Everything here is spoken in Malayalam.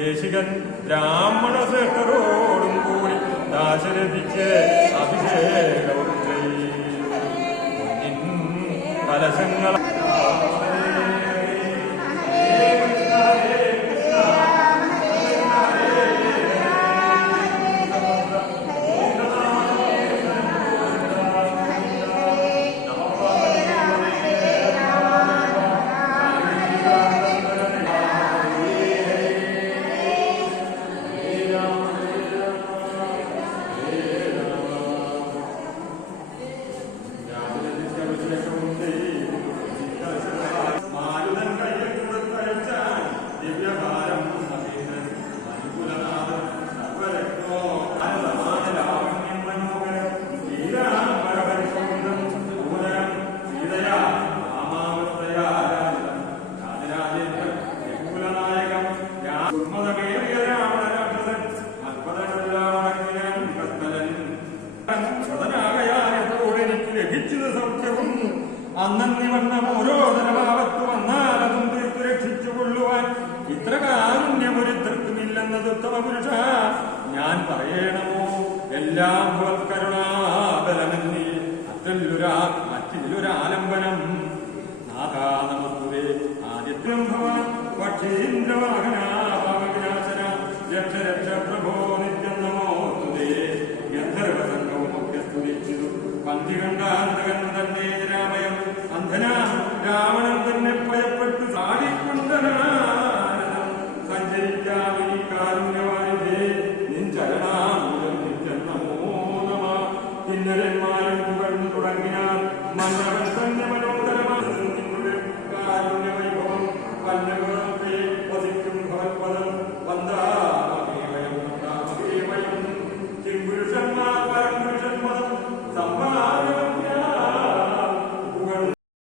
ദേശികൻ ബ്രാഹ്മണ ശ്രേഷ്ഠരോടും കൂടി ദാശരഥിക്ക് അഭിഷേകവും ചെയ്യും കലശങ്ങൾ അന്നീ വണ്ണം ഓരോ ധനഭാവത്ത് വന്നാൽ അതും തീർത്തു രക്ഷിച്ചുകൊള്ളുവാൻ ഇത്ര കാരുണ്യമൊരുത്തർക്കുമില്ലെന്നത് ഉത്തമ പുരുഷ ഞാൻ പറയണമോ എല്ലാം കരുണാബലമെന്നീ മറ്റിലൊരാലംബനം നാഥാ നമസ്തുതേ ആദിത്യം ഭവാൻ പക്ഷീന്ദ്രവാഹന